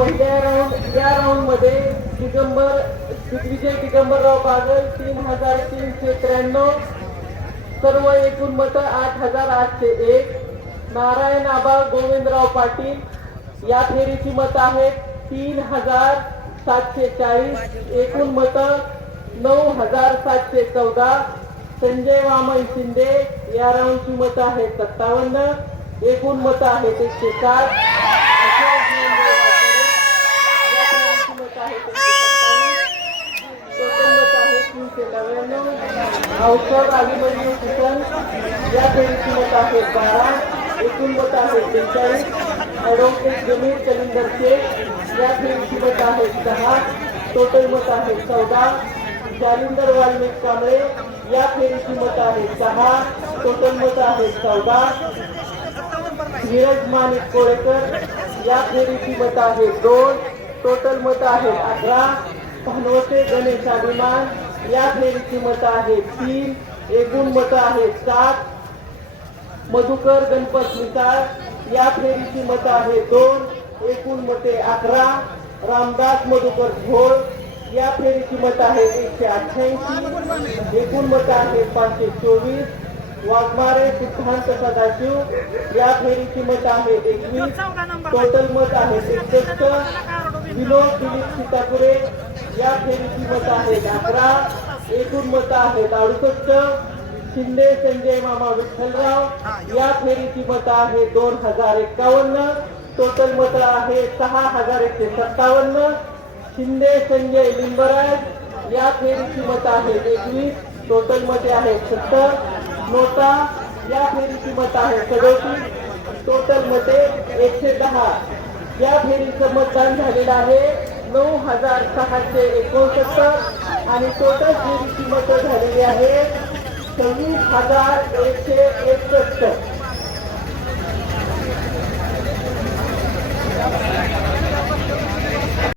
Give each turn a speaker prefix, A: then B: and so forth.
A: पहिल्या राऊंड या राऊंडमध्ये दिगंबर दिग्विजय दिगंबरराव बागल तीन हजार तीनशे त्र्याण्णव सर्व एकूण मत आठ हजार आठशे एक. नारायण आबा गोविंदराव पाटील या फेरीची मत आहेत तीन हजार सातशे चाळीस. एकूण मत नऊ हजार सातशे चौदा. संजय वामन शिंदे या राऊंडची मत आहेत सत्तावन्न. एकूण मत आहेत एकशे सात नव्याण्णव फेरीची मत आहेत बारा एकूण मत आहेत बेचाळीस ॲडव्होकेट जमीर कलिंदर शेख या फेरीची मत आहेत दहा टोटल मत आहेत चौदा जालिंदर वाल्मिक कांबळे या फेरीची मत आहेत सहा टोटल मत आहेत चौदा धीरज माणिक कोळेकर या फेरीची मत आहेत दोन टोटल मत आहेत अकरा भानवते गणेश अभिमान या फेरीची मत आहेत. तीन एकूण मत आहेत. सात मधुकर गणपत मिसाळ. या फेरीची मत आहेत. दोन एकूण मते अकरा. रामदास मधुकर घोळ. या फेरीची मत आहेत एकशे अठ्ठ्याऐंशी. एकूण मत आहेत पाचशे चोवीस. वाघमारे सिद्धांत सदाशिव. या फेरीची मत आहेत एकवीस. टोटल मत आहेत एकसष्ट. विनोद दिलीप सीतापुरे. या फेरीची मत आहेत अकरा एकूण मत आहेत अडुसष्ट शिंदे संजय मामा विठ्ठलराव. या फेरीची मत आहे दोन हजार एक्कावन्न. टोटल मत आहे सहा हजार एकशे सत्तावन्न. शिंदे संजय लिंबराज या फेरीची मत आहे एकवीस. टोटल मते आहेत सत्तर. नोटा या फेरीची मत आहे सदोतीस. टोटल मते एकशे दहा. या फेरीचं मतदान झालेलं आहे. नऊ हजार सहाशे एकोणसत्तर आणि टोटल जी किंमत झालेली आहे सव्वीस हजार एकशे एकसष्ट.